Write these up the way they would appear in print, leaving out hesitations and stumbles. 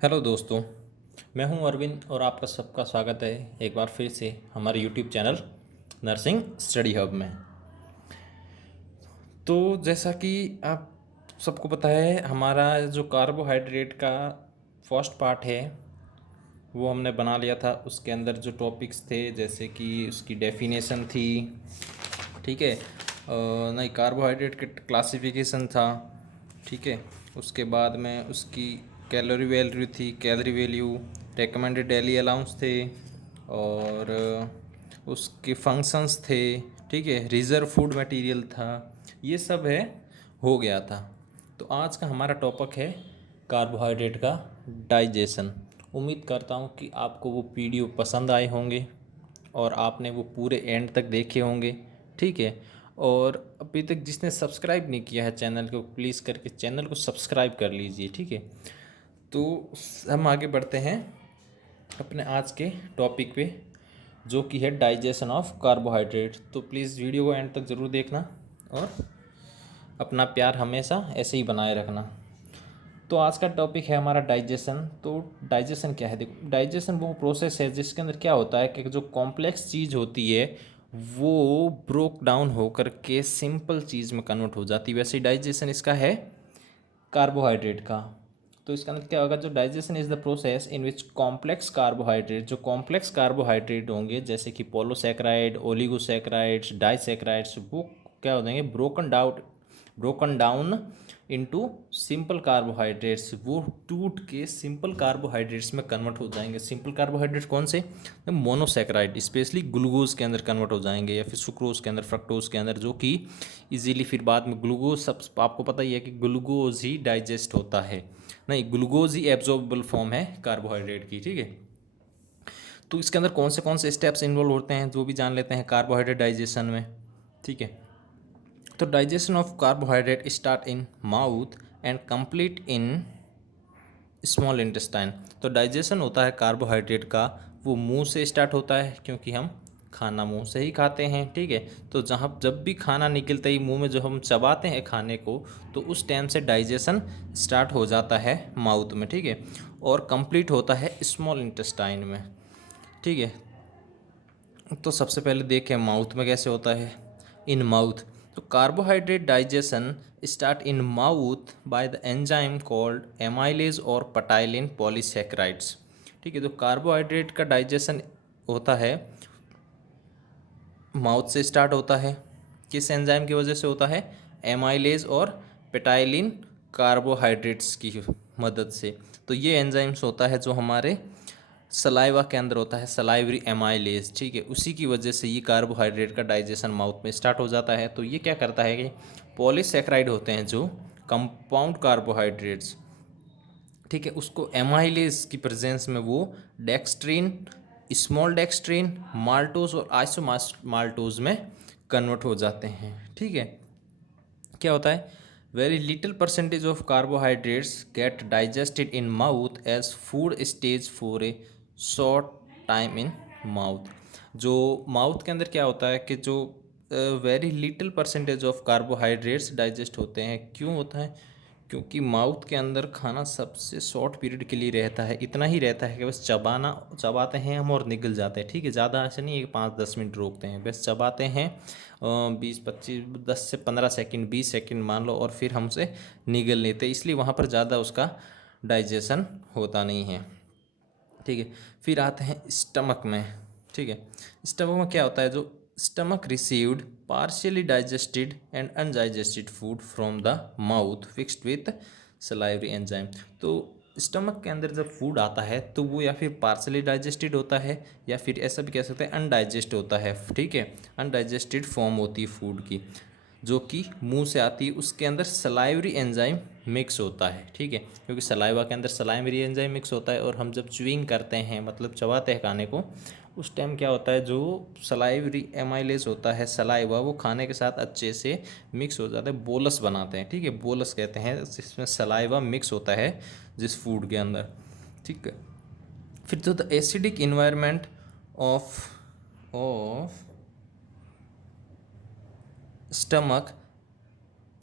Hello दोस्तों। मैं हूं अरविंद और आपका सबका स्वागत है एक बार फिर से हमारे YouTube channel nursing study hub में। तो जैसा कि आप सबको पता है, हमारा जो कार्बोहाइड्रेट का फर्स्ट पार्ट है वो हमने बना लिया था। उसके अंदर जो टॉपिक्स थे जैसे कि उसकी डेफिनेशन थी, ठीक है, नहीं, कार्बोहाइड्रेट के क्लासिफिकेशन था, ठीक है। उसके बाद में उसकी कैलोरी वैल्यू थी, calorie value, recommended daily allowance थे, और उसके फंक्शंस थे, ठीक है, रिज़र्व फूड मटेरियल था, ये सब है, हो गया था। तो आज का हमारा टॉपिक है कार्बोहाइड्रेट का डाइजेशन। उम्मीद करता हूँ कि आपको वो वीडियो पसंद आए होंगे और आपने वो पूरे एंड तक देखे होंगे, ठीक है। और अभी तक जिसने सब्सक्राइब नहीं किया है चैनल को, प्लीज़ करके चैनल को सब्सक्राइब कर लीजिए, ठीक है। तो हम आगे बढ़ते हैं अपने आज के टॉपिक पे, जो कि है डाइजेशन ऑफ कार्बोहाइड्रेट। तो प्लीज़ वीडियो को एंड तक ज़रूर देखना और अपना प्यार हमेशा ऐसे ही बनाए रखना। तो आज का टॉपिक है हमारा डाइजेशन। तो डाइजेशन क्या है? देखो, डाइजेशन वो प्रोसेस है जिसके अंदर क्या होता है कि जो कॉम्प्लेक्स चीज़ होती है वो ब्रोक डाउन होकर के सिंपल चीज़ में कन्वर्ट हो जाती है। वैसे डाइजेशन इसका है कार्बोहाइड्रेट का। तो इसका अंदर क्या होगा, जो digestion is the process in which complex carbohydrate, जो कॉम्प्लेक्स कार्बोहाइड्रेट होंगे जैसे कि पोलोसैकराइड, ओलिगोसैकराइड्स, डाइसैकराइड्स, वो क्या हो जाएंगे, broken down into simple carbohydrates, वो टूट के सिंपल कार्बोहाइड्रेट्स में कन्वर्ट हो जाएंगे। सिंपल कार्बोहाइड्रेट्स कौन से? मोनोसैकराइड, स्पेशली ग्लूकोज के अंदर कन्वर्ट हो जाएंगे, या फिर सुक्रोज के अंदर, फ्रक्टोज के अंदर, जो कि इजीली फिर बाद में ग्लूकोज, सब आपको पता ही है कि ग्लूकोज ही डाइजेस्ट होता है, नहीं, ग्लूकोज ही एब्जॉर्बेबल फॉर्म है कार्बोहाइड्रेट की, ठीक है। तो इसके अंदर कौन से स्टेप्स इन्वॉल्व होते हैं जो भी जान लेते हैं कार्बोहाइड्रेट डाइजेशन में, ठीक है। तो digestion of carbohydrate start in mouth and complete in small intestine. तो डाइजेशन होता है कार्बोहाइड्रेट का, वो मुंह से स्टार्ट होता है, क्योंकि हम खाना मुंह से ही खाते हैं, ठीक है। तो जहाँ जब भी खाना निकलते ही मुंह में जो हम चबाते हैं खाने को, तो उस टाइम से डाइजेशन स्टार्ट हो जाता है माउथ में, ठीक है, और कंप्लीट होता है स्मॉल इंटेस्टाइन में, ठीक है। तो सबसे पहले देखें माउथ में कैसे होता है। इन माउथ, तो carbohydrate digestion start in mouth by the enzyme called amylase और पटाइलिन पॉलीसैकेराइड्स, ठीक है। तो कार्बोहाइड्रेट का डाइजेशन होता है माउथ से स्टार्ट होता है। किस एंजाइम की वजह से होता है? एमाइलेज और पेटाइलिन कार्बोहाइड्रेट्स की मदद से। तो ये एंजाइम्स होता है जो हमारे सलाइवा के अंदर होता है, सलाइवरी एमाइलेज, ठीक है। उसी की वजह से ये कार्बोहाइड्रेट का डाइजेशन माउथ में स्टार्ट हो जाता है। तो ये क्या करता है कि पॉलीसैकेराइड होते हैं जो कंपाउंड कार्बोहाइड्रेट्स, ठीक है, उसको एमाइलेज की प्रेजेंस में वो डेक्सट्रीन, स्मॉल डेक्सट्रीन, माल्टोज और आइसोमाल्टोज में कन्वर्ट हो जाते हैं, ठीक है। क्या होता है? Very little percentage of carbohydrates get digested in mouth as food stage for a short time in mouth. जो माउथ के अंदर क्या होता है कि जो very little percentage of carbohydrates digest होते हैं। क्यों होता है? क्योंकि माउथ के अंदर खाना सबसे शॉर्ट पीरियड के लिए रहता है, इतना ही रहता है कि बस चबाते हैं हम और निकल जाते हैं, ठीक है। ज़्यादा ऐसे नहीं है कि 5-10 मिनट रोकते हैं, बस चबाते हैं 20-25-10 से 15 सेकंड, 20 सेकंड मान लो, और फिर हमसे निगल लेते हैं, इसलिए वहाँ पर ज़्यादा उसका डाइजेशन होता नहीं है, ठीक है। फिर आते हैं स्टमक में, ठीक है। स्टमक में क्या होता है? जो stomach received partially digested and undigested food from the mouth fixed with salivary enzyme. तो स्टमक के अंदर जब फूड आता है तो वो या फिर पार्शली डाइजेस्टेड होता है, या फिर ऐसा भी कह सकते हैं अनडाइजेस्ट होता है, ठीक है। अनडाइजेस्टेड फॉर्म होती है फूड की, जो कि मुंह से आती है, उसके अंदर सलाइवरी एंजाइम मिक्स होता है, ठीक है। क्योंकि सलाइवा के अंदर सलाइवरी एंजाइम मिक्स होता है, और हम जब च्यूइंग करते हैं, मतलब चबाते हैं खाने को, उस टाइम क्या होता है, जो सलाइवरी एमाइलेज होता है, सलाइवा, वो खाने के साथ अच्छे से मिक्स हो जाता है, बोलस बनाते हैं, ठीक है। बोलस कहते हैं जिसमें सलाइवा मिक्स होता है जिस फूड के अंदर, ठीक है। फिर तो the acidic environment of of stomach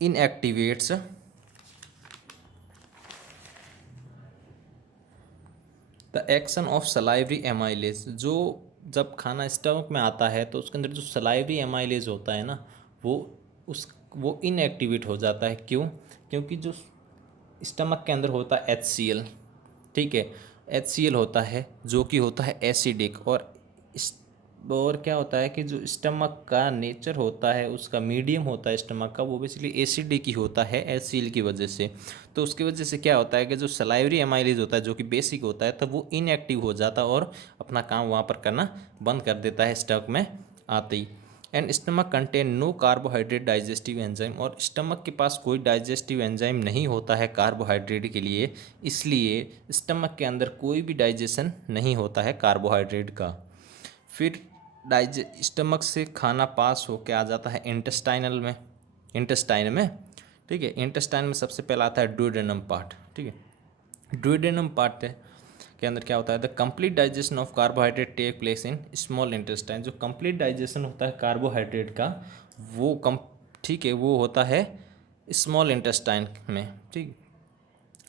inactivates the action of salivary amylase, जो जब खाना स्टमक में आता है तो उसके अंदर जो सलाइवरी एमाइलेज होता है ना, वो उस वो इनएक्टिवेट हो जाता है। क्यों? क्योंकि जो स्टमक के अंदर होता है HCl, ठीक है, HCl होता है जो कि होता है एसिडिक, और क्या होता है कि जो स्टमक का नेचर होता है, उसका मीडियम होता है स्टमक का, वो बेसिकली एसिडिक ही होता है HCl की वजह से। तो उसकी वजह से क्या होता है कि जो सलाइवरी एमाइलेज होता है जो कि बेसिक होता है, तब वो इनएक्टिव हो जाता है और अपना काम वहाँ पर करना बंद कर देता है स्टमक में आते ही। And stomach contain no carbohydrate digestive enzyme, और स्टमक के पास कोई डाइजेस्टिव एंजाइम नहीं होता है कार्बोहाइड्रेट के लिए, इसलिए स्टमक के अंदर कोई भी डाइजेशन नहीं होता है कार्बोहाइड्रेट का। फिर स्टमक से खाना पास होके आ जाता है इंटेस्टाइन में, ठीक है। इंटेस्टाइन में सबसे पहला आता है डुओडेनम पार्ट, ठीक है। डुओडेनम पार्ट के अंदर क्या होता है, the complete digestion of carbohydrate take place in small intestine, जो कंप्लीट डाइजेशन होता है कार्बोहाइड्रेट का, वो ठीक है, वो होता है स्मॉल इंटेस्टाइन में, ठीक।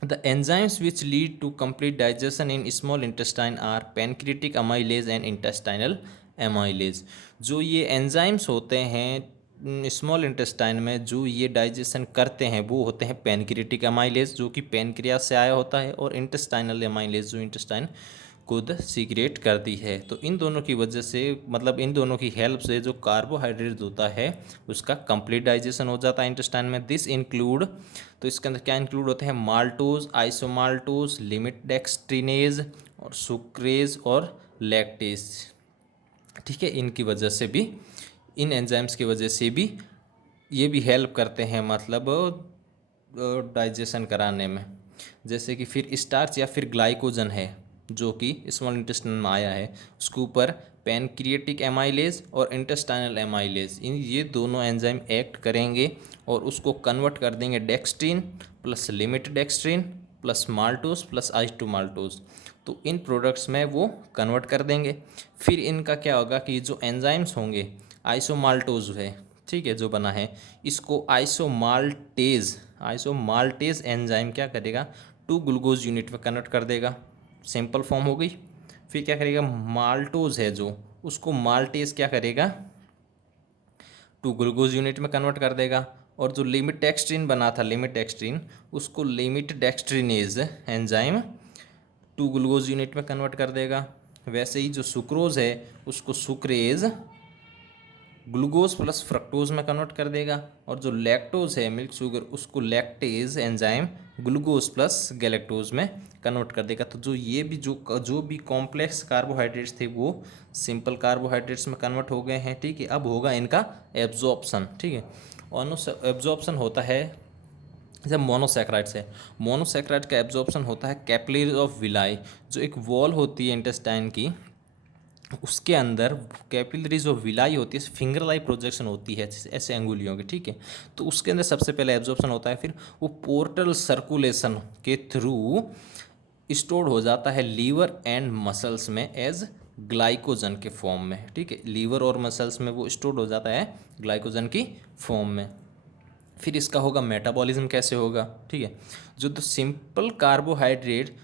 The enzymes which lead to complete digestion in small intestine are pancreatic amylase and intestinal amylase. जो ये एंजाइम्स होते हैं स्मॉल इंटेस्टाइन में, जो ये डाइजेशन करते हैं, वो होते हैं पैनक्रियाटिक अमाइलेज जो कि पैनक्रियाज से आया होता है, और इंटेस्टाइनल एमाइलेज जो इंटेस्टाइन खुद सीक्रेट करती है। तो इन दोनों की वजह से, मतलब इन दोनों की हेल्प से जो कार्बोहाइड्रेट होता है उसका कंप्लीट डाइजेशन हो जाता है इंटेस्टाइन में। दिस इंक्लूड, तो इसके अंदर क्या इंक्लूड होते हैं, माल्टोज, आइसोमाल्टोज, लिमिट डेक्सट्रिनेज और सुक्रेज और लैक्टेज, ठीक है। इनकी वजह से भी, इन एंजाइम्स की वजह से भी ये भी हेल्प करते हैं, मतलब डाइजेशन कराने में। जैसे कि फिर स्टार्च या फिर ग्लाइकोजन है जो कि स्मॉल इंटेस्टाइन में आया है, उसके ऊपर पैनक्रियाटिक एमाइलेज और इंटेस्टाइनल एमाइलेज, इन ये दोनों एंजाइम एक्ट करेंगे और उसको कन्वर्ट कर देंगे dextrin plus limit dextrin plus maltose plus isomaltose. तो इन प्रोडक्ट्स में वो कन्वर्ट कर देंगे। फिर इनका क्या होगा कि जो एंजाइम्स होंगे, आइसोमाल्टोज है, ठीक है, जो बना है, इसको आइसोमाल्टेज एंजाइम क्या करेगा, 2 ग्लूकोज यूनिट में कन्वर्ट कर देगा, सिंपल फॉर्म हो गई। फिर क्या करेगा, माल्टोज है जो, उसको माल्टेज क्या करेगा, 2 ग्लूकोज यूनिट में कन्वर्ट कर देगा। और जो लिमिट डेक्सट्रिन बना था, लिमिट डेक्सट्रिन, उसको लिमिट डेक्सट्रिनेज एंजाइम 2 ग्लूकोज यूनिट में कन्वर्ट कर देगा। वैसे ही जो सुक्रोज है उसको सुक्रेज ग्लूकोज प्लस फ्रक्टोज में कन्वर्ट कर देगा, और जो लैक्टोज है मिल्क शुगर, उसको lactase enzyme glucose plus galactose में कन्वर्ट कर देगा। तो जो भी कॉम्प्लेक्स कार्बोहाइड्रेट्स थे वो सिंपल कार्बोहाइड्रेट्स में कन्वर्ट हो गए हैं, ठीक है। अब होगा इनका एब्जॉर्प्शन, ठीक है। और एब्जॉर्प्शन होता है जब मोनोसैक्राइड्स है, मोनोसैक्राइड का एब्जॉर्प्शन होता है कैपिलरीज ऑफ विलाई, जो एक वॉल होती है इंटेस्टाइन की, उसके अंदर कैपिलरीज ऑफ विलाई होती है, फिंगर लाइक प्रोजेक्शन होती है ऐसे अंगुलियों की, ठीक है। तो उसके अंदर सबसे पहले एब्जॉर्प्शन होता है, फिर वो पोर्टल सर्कुलेशन के थ्रू स्टोर हो जाता है लीवर एंड मसल्स में एज ग्लाइकोजन के फॉर्म में, ठीक है। लीवर और मसल्स में वो स्टोर हो जाता है ग्लाइकोजन की फॉर्म में। फिर इसका होगा मेटाबॉलिज्म कैसे होगा, ठीक है। जो the simple carbohydrate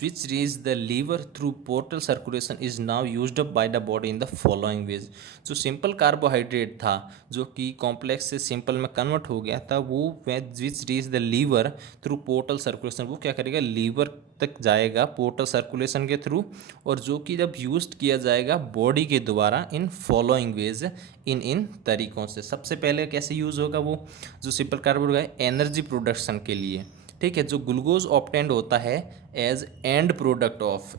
which reach the liver through portal circulation is now used up by the body in the following ways. जो सिंपल कार्बोहाइड्रेट था जो कि कॉम्प्लेक्स से सिंपल में कन्वर्ट हो गया था, वो which reach the liver through portal circulation, वो क्या करेगा, लीवर तक जाएगा पोर्टल सर्कुलेशन के थ्रू, और जो कि जब यूज किया जाएगा बॉडी के द्वारा इन फॉलोइंग वेज, इन तरीकों से। सबसे पहले कैसे यूज़ होगा वो, जो सिंपल कार्बोहाइड्रेट एनर्जी प्रोडक्शन के लिए, ठीक है। जो ग्लूकोज ऑब्टेंड होता है एज एंड प्रोडक्ट ऑफ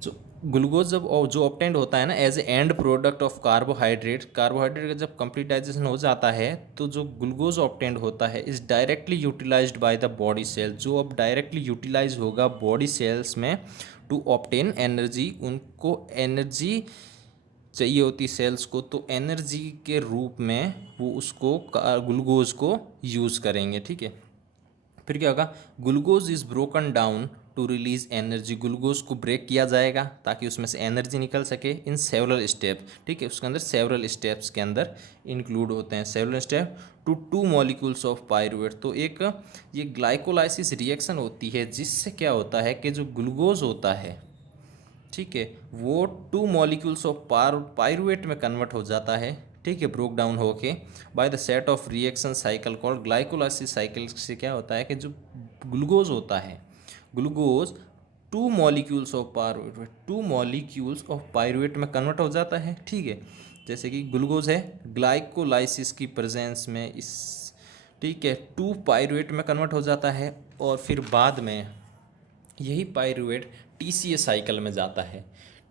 जो ग्लूकोज जब जो ऑब्टेंड होता है ना as end product of carbohydrate, carbohydrate का जब कंप्लीट डाइजेशन हो जाता है तो जो ग्लूकोज ऑब्टेंड होता है is directly utilised by the body cell, जो अब डायरेक्टली यूटिलाइज होगा बॉडी सेल्स में टू ऑब्टेन एनर्जी। उनको एनर्जी चाहिए होती सेल्स को, तो एनर्जी के रूप में वो उसको ग्लूकोज को यूज़ करेंगे, ठीक है। फिर क्या होगा, glucose is broken down to release energy, glucose को ब्रेक किया जाएगा ताकि उसमें से एनर्जी निकल सके इन सेवरल स्टेप। ठीक है, उसके अंदर सेवरल स्टेप्स के अंदर इंक्लूड होते हैं several step to two molecules of pyruvate. तो एक ये ग्लाइकोलाइसिस रिएक्शन होती है जिससे क्या होता है कि जो ग्लूकोज होता है, ठीक है, वो टू मॉलिक्यूल्स ऑफ पायरुवेट में कन्वर्ट हो जाता है। ठीक है, ब्रोक डाउन होके by the set of reaction cycle called glycolysis cycle से क्या होता है कि जो ग्लूकोज होता है, glucose to molecules of pyruvate में कन्वर्ट हो जाता है। ठीक है, जैसे कि ग्लूकोज है, ग्लाइकोलाइसिस की प्रेजेंस में इस, ठीक है, टू पायरुवेट में कन्वर्ट हो जाता है और फिर बाद में यही पायरुवेट टीसीए साइकिल में जाता है।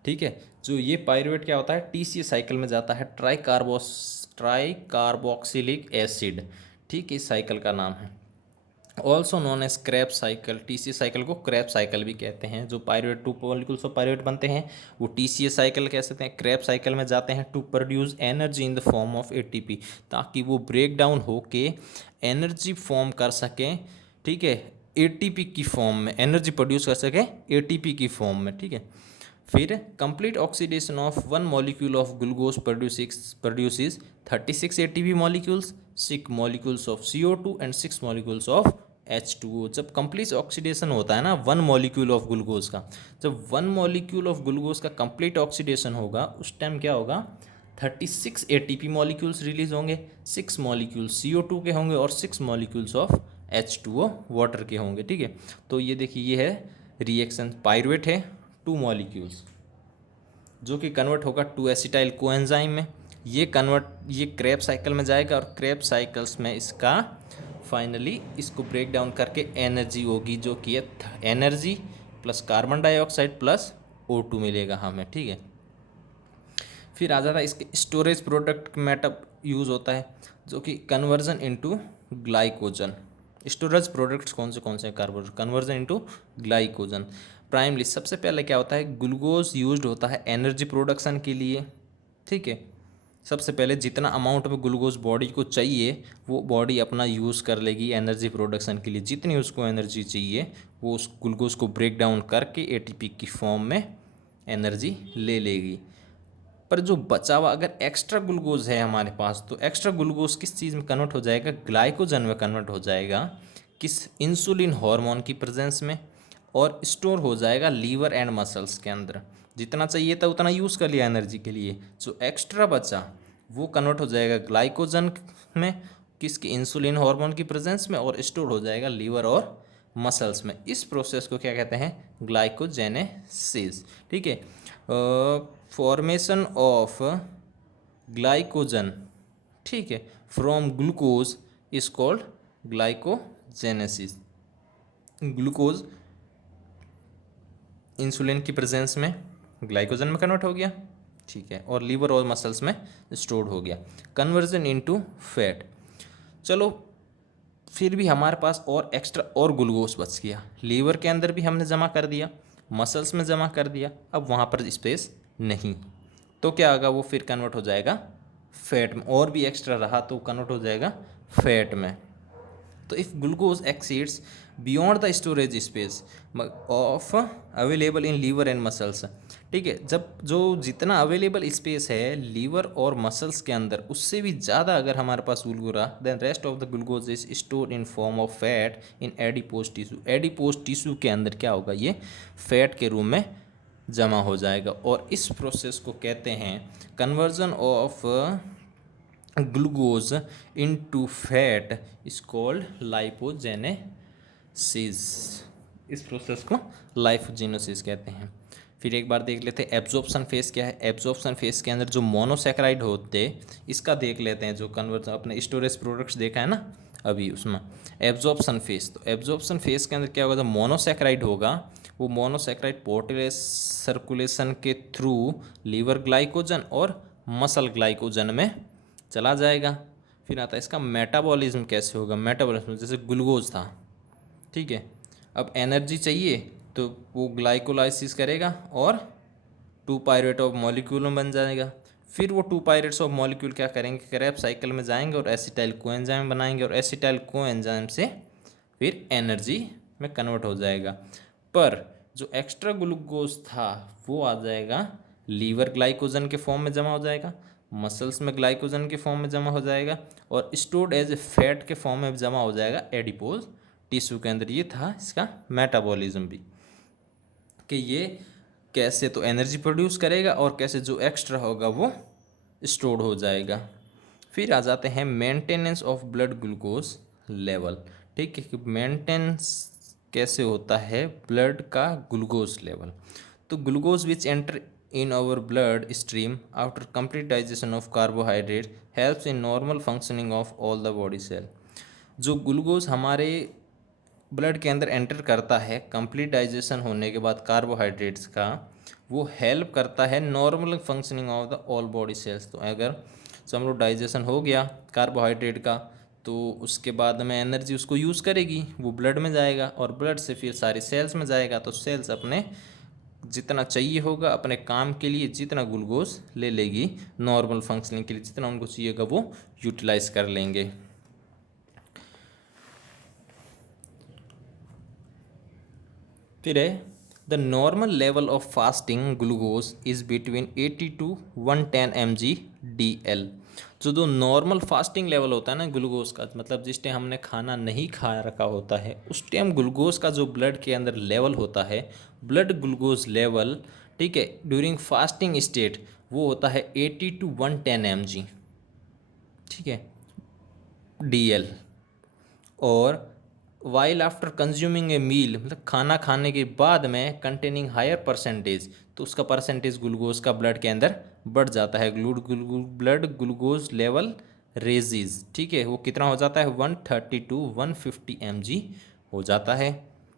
ठीक है, जो ये पायरुवेट क्या होता है, टीसीए साइकिल में जाता है, ट्राई कार्बोक्सिलिक एसिड। ठीक है, इस साइकिल का नाम है also known as Krebs cycle. TCA cycle को क्रैब साइकिल भी कहते हैं। जो pyruvate two molecules of pyruvate बनते हैं वो टीसीए साइकिल कह सकते हैं, क्रैब साइकिल में जाते हैं to produce energy in the form of ATP, ताकि वो ब्रेक डाउन होके एनर्जी फॉर्म कर सकें। ठीक है, एटीपी की फॉर्म में एनर्जी प्रोड्यूस कर सकें एटीपी की फॉर्म में। ठीक है, फिर complete oxidation of one molecule of glucose produces 36 ATP molecules, 6 molecules of CO2 and 6 molecules of H2O। जब कंप्लीट ऑक्सीडेशन होता है ना वन मॉलिक्यूल ऑफ ग्लूकोज का, जब वन मॉलिक्यूल ऑफ ग्लूकोज का कंप्लीट ऑक्सीडेशन होगा उस टाइम क्या होगा, 36 एटीपी मॉलिक्यूल्स रिलीज होंगे, 6 मॉलिक्यूल्स CO2 के होंगे और 6 मॉलिक्यूल्स ऑफ H2O वाटर के होंगे। ठीक है, तो ये देखिए ये है रिएक्शन, पायरुवेट है टू मॉलिक्यूल्स जो कि कन्वर्ट होगा टू एसिटाइल कोएंजाइम में। ये क्रैब साइकिल में जाएगा और क्रैब साइकिल्स में इसका फाइनली इसको ब्रेक डाउन करके एनर्जी होगी, जो कि है energy plus carbon dioxide plus O2 मिलेगा हमें। ठीक है, फिर आ जाता है इसके स्टोरेज प्रोडक्ट मेटअप यूज़ होता है, जो कि conversion into glycogen. Storage products कौन से हैं, carbon conversion into glycogen. Primarily सबसे पहले क्या होता है, ग्लूकोज यूज्ड होता है एनर्जी प्रोडक्शन के लिए। ठीक है, सबसे पहले जितना अमाउंट में ग्लूकोज बॉडी को चाहिए वो बॉडी अपना यूज़ कर लेगी एनर्जी प्रोडक्शन के लिए। जितनी उसको एनर्जी चाहिए वो उस ग्लूकोज को ब्रेक डाउन करके एटीपी की फॉर्म में एनर्जी ले लेगी। पर जो बचा हुआ अगर एक्स्ट्रा ग्लूकोज है हमारे पास, तो एक्स्ट्रा ग्लूकोज किस चीज़ में कन्वर्ट हो जाएगा, ग्लाइकोजन में कन्वर्ट हो जाएगा, किस, इंसुलिन हार्मोन की प्रेजेंस में, और स्टोर हो जाएगा लीवर एंड मसल्स के अंदर। जितना चाहिए था उतना यूज़ कर लिया एनर्जी के लिए, जो एक्स्ट्रा बचा वो कन्वर्ट हो जाएगा ग्लाइकोजन में, किसकी, इंसुलिन हार्मोन की प्रेजेंस में, और स्टोर हो जाएगा लीवर और मसल्स में। इस प्रोसेस को क्या कहते हैं, ग्लाइकोजेनेसिस। ठीक है, फॉर्मेशन ऑफ ग्लाइकोजन, ठीक है, from glucose is called glycogenesis. Glucose insulin की प्रेजेंस में ग्लाइकोजन में कन्वर्ट हो गया, ठीक है, और लीवर और मसल्स में स्टोर्ड हो गया। Conversion into fat. चलो फिर भी हमारे पास और एक्स्ट्रा और ग्लूकोज बच गया, लीवर के अंदर भी हमने जमा कर दिया, मसल्स में जमा कर दिया, अब वहाँ पर स्पेस नहीं, तो क्या होगा, वो फिर कन्वर्ट हो जाएगा फैट में। और भी एक्स्ट्रा रहा तो कन्वर्ट हो जाएगा फैट में। तो if glucose exceeds beyond the storage space of available in liver and muscles, ठीक है, जब जो जितना अवेलेबल स्पेस है लीवर और मसल्स के अंदर उससे भी ज़्यादा अगर हमारे पास ग्लूकोज रहा, then rest of the glucose is store in form of fat in adipose tissue. Adipose tissue के अंदर क्या होगा, ये फैट के रूप में जमा हो जाएगा, और इस प्रोसेस को कहते हैं conversion of glucose into fat is called lipogenesis. इस प्रोसेस को लाइपोजेनेसिस कहते हैं। फिर एक बार देख लेते हैं एब्जॉर्प्शन फेस क्या है। एब्जॉर्प्शन फेस के अंदर जो मोनोसैकेराइड होते इसका देख लेते हैं, जो कन्वर्जन अपने स्टोरेज प्रोडक्ट्स देखा है ना अभी उसमें एब्जॉर्प्शन फेस। तो एब्जॉर्प्शन फेस के अंदर क्या होगा, जो मोनोसैकेराइड होगा वो मोनोसैकेराइड पोर्टलेस सर्कुलेशन के थ्रू लीवर ग्लाइकोजन और मसल ग्लाइकोजन में चला जाएगा। फिर आता है इसका मेटाबॉलिज्म कैसे होगा। मेटाबॉलिज्म जैसे ग्लूकोज था, ठीक है, अब एनर्जी चाहिए तो वो ग्लाइकोलाइसिस करेगा और 2 पायरेट ऑफ मॉलिक्यूल में बन जाएगा। फिर वो 2 पायरेट्स ऑफ मॉलिक्यूल क्या करेंगे, क्रैब साइकिल में जाएंगे और एसिटाइल कोएंजाइम बनाएंगे, और एसिटाइल कोएंजाइम से फिर एनर्जी में कन्वर्ट हो जाएगा। पर जो एक्स्ट्रा ग्लूकोज था वो आ जाएगा लीवर ग्लाइकोजन के फॉर्म में जमा हो जाएगा, मसल्स में ग्लाइकोजन के फॉर्म में जमा हो जाएगा, और स्टोर्ड एज ए फैट के फॉर्म में जमा हो जाएगा एडिपोज टिश्यू के अंदर। ये था इसका मेटाबॉलिज्म भी, कि ये कैसे तो एनर्जी प्रोड्यूस करेगा और कैसे जो एक्स्ट्रा होगा वो स्टोर्ड हो जाएगा। फिर आ जाते हैं maintenance of blood glucose level. ठीक है, कि मेंटेनेंस कैसे होता है ब्लड का ग्लूकोज लेवल। तो glucose which enter in our blood stream after complete digestion of carbohydrate helps in normal functioning of all the body cell. जो ग्लूकोज हमारे ब्लड के अंदर एंटर करता है कंप्लीट डाइजेशन होने के बाद कार्बोहाइड्रेट्स का, वो हेल्प करता है normal functioning of the all body cells. तो अगर समझ लो डाइजेशन हो गया कार्बोहाइड्रेट का, तो उसके बाद में एनर्जी उसको यूज़ करेगी, वो ब्लड में जाएगा और ब्लड से फिर सारी सेल्स में जाएगा, तो सेल्स अपने जितना चाहिए होगा अपने काम के लिए जितना ग्लूकोज ले लेगी, नॉर्मल फंक्शनिंग के लिए जितना उनको चाहिएगा वो यूटिलाइज कर लेंगे। फिर है the normal level of fasting glucose is between 80 to 110 mg/dl। जो नॉर्मल फास्टिंग लेवल होता है ना ग्लूकोज का, मतलब जिस टाइम हमने खाना नहीं खा रखा होता है उस टाइम ग्लूकोज का जो ब्लड के अंदर लेवल होता है, ब्लड ग्लूकोज लेवल, ठीक है, ड्यूरिंग फास्टिंग स्टेट वो होता है 80 टू 110 mg, ठीक है, DL। और वाइल आफ्टर कंज्यूमिंग ए मील, मतलब खाना खाने के बाद में कंटेनिंग हायर परसेंटेज, तो उसका परसेंटेज ग्लूकोज का ब्लड के अंदर बढ़ जाता है, ब्लड ग्लूकोज लेवल रेजिज, ठीक है, वो कितना हो जाता है 130 टू 150 mg हो जाता है।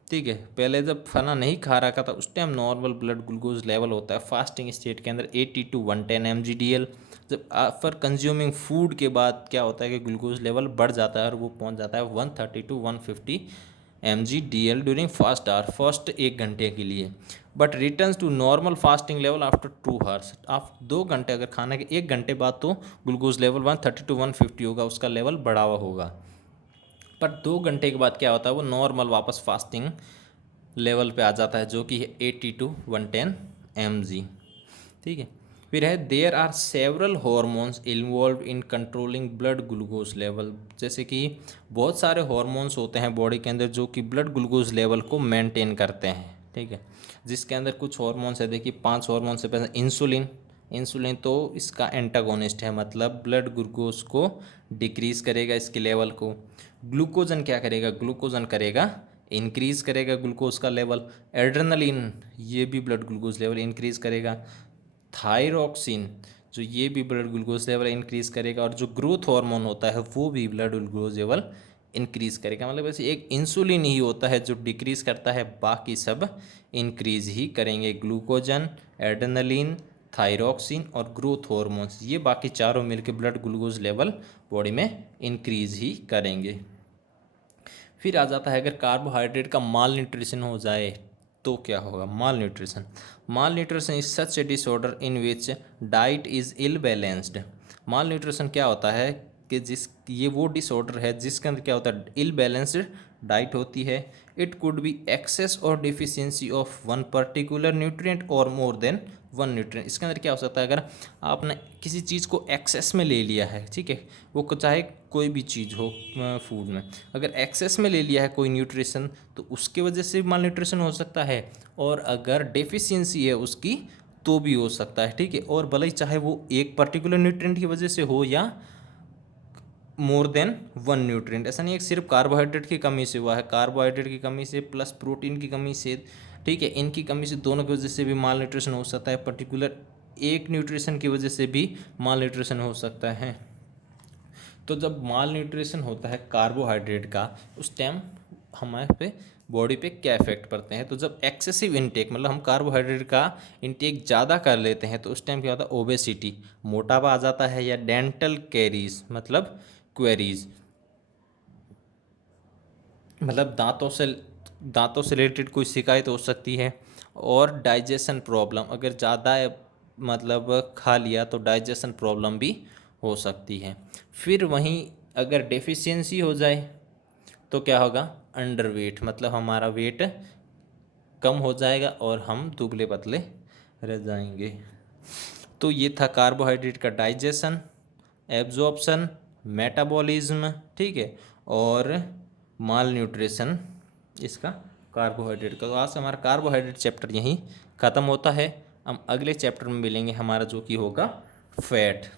ठीक है, पहले जब खाना नहीं खा रखा था उस time normal blood glucose level होता है फास्टिंग स्टेट के अंदर 80 टू 110 mg/dl। जब आफ्टर कंज्यूमिंग फूड के बाद क्या होता है कि ग्लूकोज लेवल बढ़ जाता है और वो पहुंच जाता है 130 to 150 mg/dl during fast hour, first 1 घंटे के लिए। But returns to normal fasting level after 2 hours। आप 2 घंटे, अगर खाने के 1 घंटे बाद तो ग्लूकोज लेवल 130 टू 150 होगा, उसका लेवल बढ़ा हुआ होगा। पर 2 घंटे के बाद क्या होता है वो नॉर्मल वापस फास्टिंग लेवल पे आ जाता है, जो कि है 80 टू 110 mg। ठीक है, फिर है there are several hormones involve in controlling blood glucose level. जैसे कि बहुत सारे हॉर्मोन्स होते हैं बॉडी के अंदर जो कि ब्लड ग्लूकोज लेवल को मेंटेन करते हैं। ठीक है, जिसके अंदर कुछ हॉर्मोन्स है, देखिए 5 हॉर्मोन से पहले इंसुलिन। इंसुलिन तो इसका एंटागोनिस्ट है, मतलब ब्लड ग्लूकोज को डिक्रीज करेगा इसके लेवल को। ग्लूकोजन क्या करेगा, ग्लूकोजन करेगा इंक्रीज करेगा ग्लूकोज का लेवल। एड्रेनलिन ये भी ब्लड ग्लूकोज लेवल इंक्रीज करेगा। थायरोक्सिन जो ये भी ब्लड ग्लूकोज लेवल इंक्रीज करेगा, और जो ग्रोथ हार्मोन होता है वो भी ब्लड ग्लूकोज लेवल इंक्रीज करेगा। मतलब वैसे एक इंसुलिन ही होता है जो डिक्रीज करता है, बाकी सब इंक्रीज ही करेंगे। ग्लूकोजन, एड्रेनलिन, थायरोक्सिन और ग्रोथ हार्मोन्स, ये बाकी चारों मिलकर ब्लड ग्लूकोज लेवल बॉडी में इंक्रीज ही करेंगे। फिर आ जाता है अगर कार्बोहाइड्रेट का माल न्यूट्रिशन हो जाए तो क्या होगा। Malnutrition, malnutrition is such a disorder in which diet is ill balanced. Malnutrition क्या होता है कि ये वो डिसऑर्डर है जिसके अंदर क्या होता है इल बैलेंस्ड डाइट होती है। इट कुड बी एक्सेस और deficiency of one particular nutrient और मोर देन वन न्यूट्रिएंट। इसके अंदर क्या हो सकता है अगर आपने किसी चीज़ को एक्सेस में ले लिया है, ठीक है, वो चाहे कोई भी चीज़ हो फूड में, अगर एक्सेस में ले लिया है कोई न्यूट्रिशन तो उसके वजह से माल न्यूट्रिशन हो सकता है, और अगर डेफिशिएंसी है उसकी तो भी हो सकता है। ठीक है, और भले ही चाहे वो एक पर्टिकुलर न्यूट्रिएंट की वजह से हो या मोर देन वन न्यूट्रिएंट। ऐसा नहीं है सिर्फ कार्बोहाइड्रेट की कमी से हुआ है, कार्बोहाइड्रेट की कमी से प्लस प्रोटीन की कमी से, ठीक है, इनकी कमी से, दोनों की वजह से भी माल न्यूट्रिशन हो सकता है। पर्टिकुलर एक न्यूट्रिशन की वजह से भी माल न्यूट्रिशन हो सकता है। तो जब माल न्यूट्रिशन होता है कार्बोहाइड्रेट का उस टाइम हमारे पे बॉडी पे क्या इफेक्ट पड़ते हैं। तो जब एक्सेसिव इनटेक, मतलब हम कार्बोहाइड्रेट का इनटेक ज़्यादा कर लेते हैं तो उस टाइम क्या होता है ओबेसिटी, मोटापा आ जाता है, या डेंटल कैरीज मतलब क्वेरीज, मतलब दांतों से रिलेटेड कोई शिकायत हो सकती है। और डाइजेशन प्रॉब्लम, अगर ज़्यादा मतलब खा लिया तो डाइजेशन प्रॉब्लम भी हो सकती है। फिर वहीं अगर डेफिशिएंसी हो जाए तो क्या होगा, अंडरवेट, मतलब हमारा वेट कम हो जाएगा और हम दुबले पतले रह जाएंगे। तो ये था कार्बोहाइड्रेट का डाइजेशन, एब्जॉर्प्शन, मेटाबॉलिज्म, ठीक है, और माल न्यूट्रिशन इसका कार्बोहाइड्रेट का। तो आज से हमारा कार्बोहाइड्रेट चैप्टर यहीं ख़त्म होता है। हम अगले चैप्टर में मिलेंगे, हमारा जो कि होगा फैट।